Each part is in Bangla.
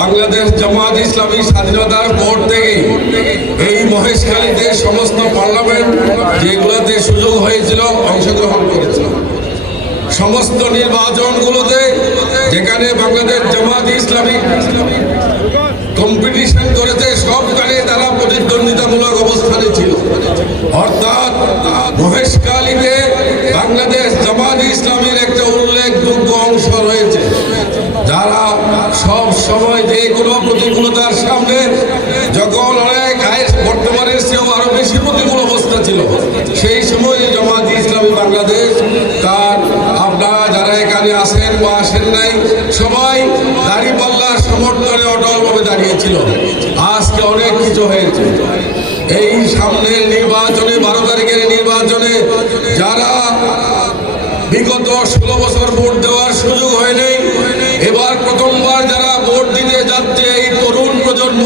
বাংলাদেশ জামাত ইসলামী স্বাধীনতার পর থেকে এই মহেশখালীতে সমস্ত পার্লামেন্ট যেগুলোতে সুযোগ হয়েছিল অংশগ্রহণ করেছিল। সমস্ত নির্বাচনগুলোতে যেখানে বাংলাদেশ জামাত ইসলামী কম্পিটিশন করেছে সবখানে তারা প্রতিদ্বন্দ্বিতামূলক অবস্থানে ছিল। অর্থাৎ মহেশখালীতে বাংলাদেশ জামাত ইসলামীর একটা উল্লেখযোগ্য অংশ রয়েছে, যারা সব সময় যে কোনো প্রতিকূলতার সামনে, যখন অনেক বর্তমানের চেয়েও আরো বেশি প্রতিকূল অবস্থা ছিল, সেই সময় জামাত ইসলামী বাংলাদেশ তার আপনারা যারা এখানে আসেন বা আসেন নাই সবাই দাঁড়িপাল্লার সমর্থনে অটলভাবে দাঁড়িয়েছিল। আজকে অনেক কিছু হয়েছে। এই সামনের নির্বাচনে 12 তারিখের নির্বাচনে যারা বিগত 16 বছর ভোট দেওয়ার সুযোগ হয়নি, এবার প্রথমবার যারা ভোট দিতে যাচ্ছে এই তরুণ প্রজন্ম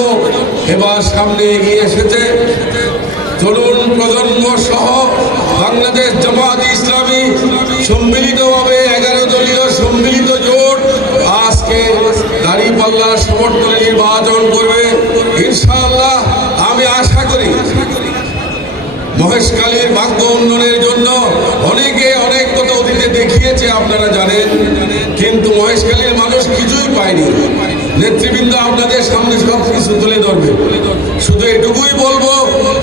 এবার সামনে এগিয়ে এসেছে। তরুণ প্রজন্ম সহ বাংলাদেশ জামাত ইসলামী সম্মিলিতভাবে 11 দলীয় সম্মিলিত জোট আজকে দাঁড়িপাল্লার সমর্থনে নির্বাচন করবে ইনশাআল্লাহ। আমি আশা করি মহেশখালীর ভাগ্য উন্নয়নের জন্য অনেকে অনেক কথা অতীতে দেখিয়েছে, আপনারা জানেন, কিন্তু মহেশখালীর মানুষ কিছুই পায়নি। নেতৃবৃন্দ আপনাদের সামনে সব কিছু তুলে ধরবে। শুধু এটুকুই বলবো,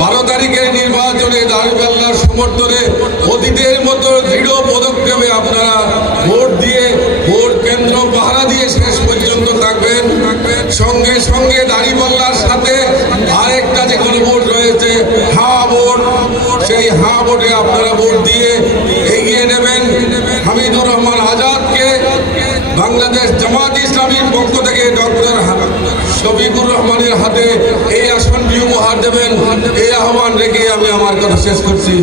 12 তারিখের নির্বাচনে দাঁড়িপাল্লার সমর্থনে অতীতের মতো দৃঢ় পদক্ষেপে আপনারা ভোট দিয়ে ভোট কেন্দ্র পাহারা দিয়ে শেষ পর্যন্ত থাকবেন। সঙ্গে সঙ্গে দাঁড়িপাল্লার সাথে আরেকটা যে কোনো ভোট রয়েছে হা ভোট, সেই হা ভোটে আপনারা ভোট দিয়ে এগিয়ে নেবেন হামিদুর রহমান আজাদকে। বাংলাদেশ জামাত ইসলামীর পক্ষ থেকে ডক্টর শফিকুর রহমানের হাতে এই আসনটি উপহার দেবেন, এই আহ্বান রেখে আমি আমার কথা শেষ করছি।